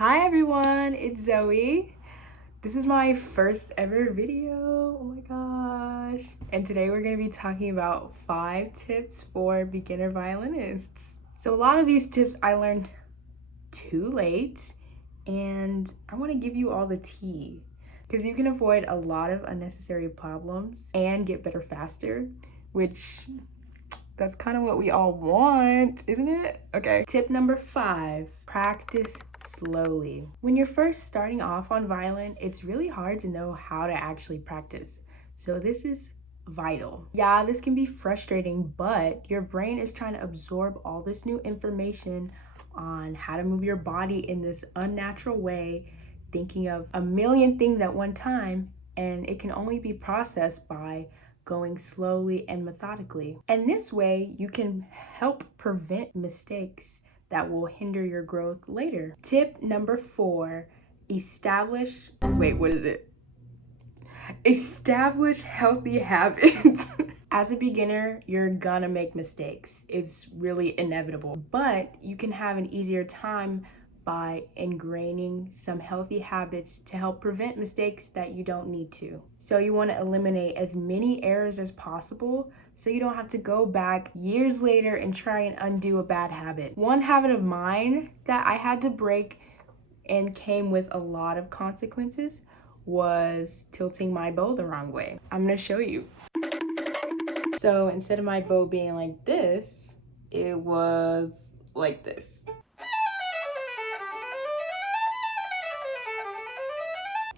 Hi everyone, it's Zoe. This is my first ever video, oh my gosh. And today we're gonna be talking about 5 tips for beginner violinists. So a lot of these tips I learned too late, and I wanna give you all the tea because you can avoid a lot of unnecessary problems and get better faster, which that's kind of what we all want, isn't it? Okay. Tip number 5, practice slowly. When you're first starting off on violin, it's really hard to know how to actually practice. So this is vital. Yeah, this can be frustrating, but your brain is trying to absorb all this new information on how to move your body in this unnatural way, thinking of a million things at one time, and it can only be processed by going slowly and methodically. And this way, you can help prevent mistakes that will hinder your growth later. Tip number 4, establish healthy habits. As a beginner, you're gonna make mistakes. It's really inevitable, but you can have an easier time by ingraining some healthy habits to help prevent mistakes that you don't need to. So you want to eliminate as many errors as possible so you don't have to go back years later and try and undo a bad habit. One habit of mine that I had to break and came with a lot of consequences was tilting my bow the wrong way. I'm gonna show you. So instead of my bow being like this, it was like this.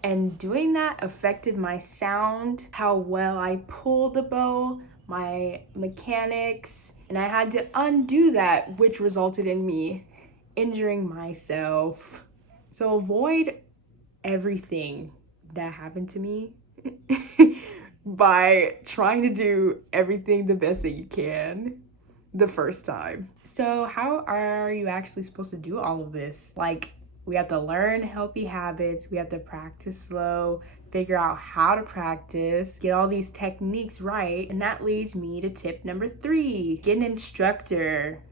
And doing that affected my sound, how well I pulled the bow, my mechanics, and I had to undo that, which resulted in me injuring myself. So avoid everything that happened to me by trying to do everything the best that you can the first time. So how are you actually supposed to do all of this? We have to learn healthy habits, we have to practice slow, figure out how to practice, get all these techniques right, and that leads me to tip number 3. Get an instructor.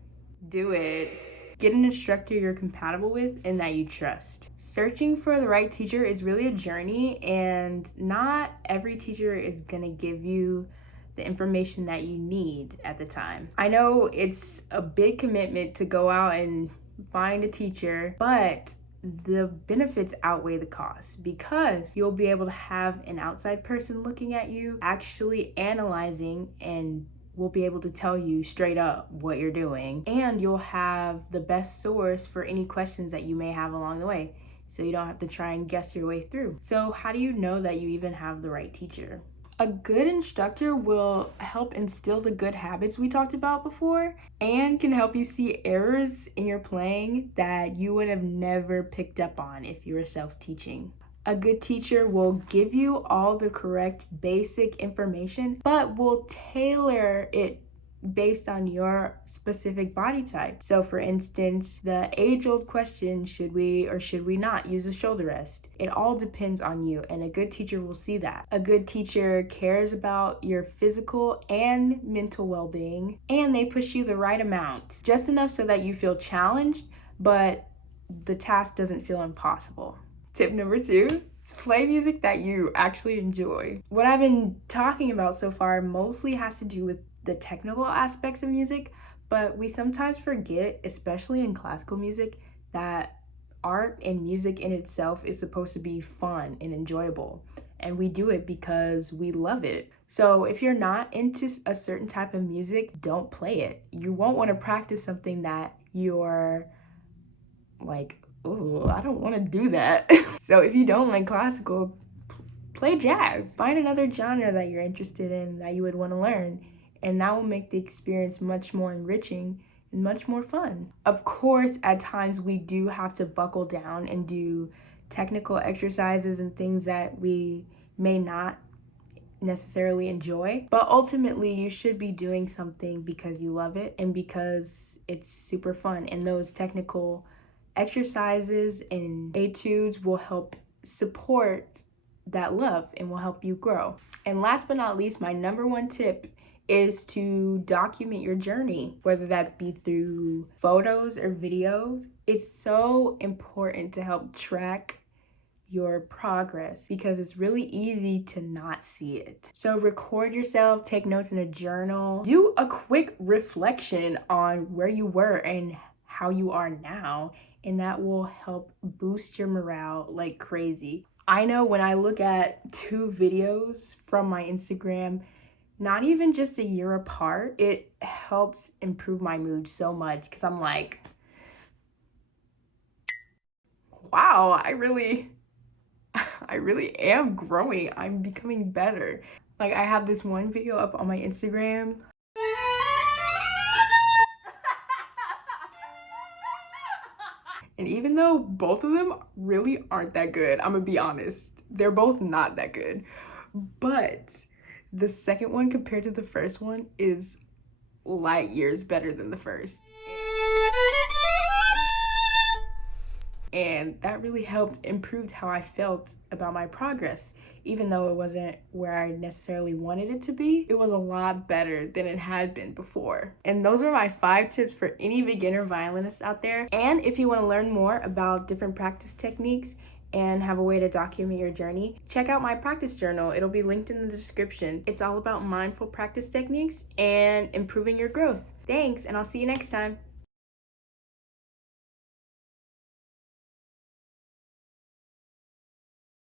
Do it. Get an instructor you're compatible with and that you trust. Searching for the right teacher is really a journey, and not every teacher is gonna give you the information that you need at the time. I know it's a big commitment to go out and find a teacher, but the benefits outweigh the costs because you'll be able to have an outside person looking at you, actually analyzing, and will be able to tell you straight up what you're doing. And you'll have the best source for any questions that you may have along the way, so you don't have to try and guess your way through. So how do you know that you even have the right teacher? A good instructor will help instill the good habits we talked about before and can help you see errors in your playing that you would have never picked up on if you were self-teaching. A good teacher will give you all the correct basic information, but will tailor it based on your specific body type. So for instance, the age-old question, should we or should we not use a shoulder rest? It all depends on you, and a good teacher will see that. A good teacher cares about your physical and mental well-being, and they push you the right amount, just enough so that you feel challenged, but the task doesn't feel impossible. Tip number 2, is play music that you actually enjoy. What I've been talking about so far mostly has to do with the technical aspects of music, but we sometimes forget, especially in classical music, that art and music in itself is supposed to be fun and enjoyable, and we do it because we love it. So if you're not into a certain type of music, don't play it. You won't want to practice something that you're like, oh, I don't want to do that. So if you don't like classical, play jazz. Find another genre that you're interested in that you would want to learn, and that will make the experience much more enriching and much more fun. Of course, at times we do have to buckle down and do technical exercises and things that we may not necessarily enjoy, but ultimately you should be doing something because you love it and because it's super fun, and those technical exercises and etudes will help support that love and will help you grow. And last but not least, my number 1 tip is to document your journey, whether that be through photos or videos. It's so important to help track your progress because it's really easy to not see it. So record yourself, take notes in a journal, do a quick reflection on where you were and how you are now, and that will help boost your morale like crazy. I know when I look at 2 videos from my Instagram, not even just a year apart, it helps improve my mood so much because I'm like, wow, I really am growing. I'm becoming better. Like, I have this one video up on my Instagram. And even though both of them really aren't that good, I'm gonna be honest, they're both not that good. But the second one compared to the first one is light years better than the first. And that really helped improve how I felt about my progress. Even though it wasn't where I necessarily wanted it to be, it was a lot better than it had been before. And those are my 5 tips for any beginner violinists out there. And if you want to learn more about different practice techniques and have a way to document your journey, check out my practice journal. It'll be linked in the description. It's all about mindful practice techniques and improving your growth. Thanks, and I'll see you next time.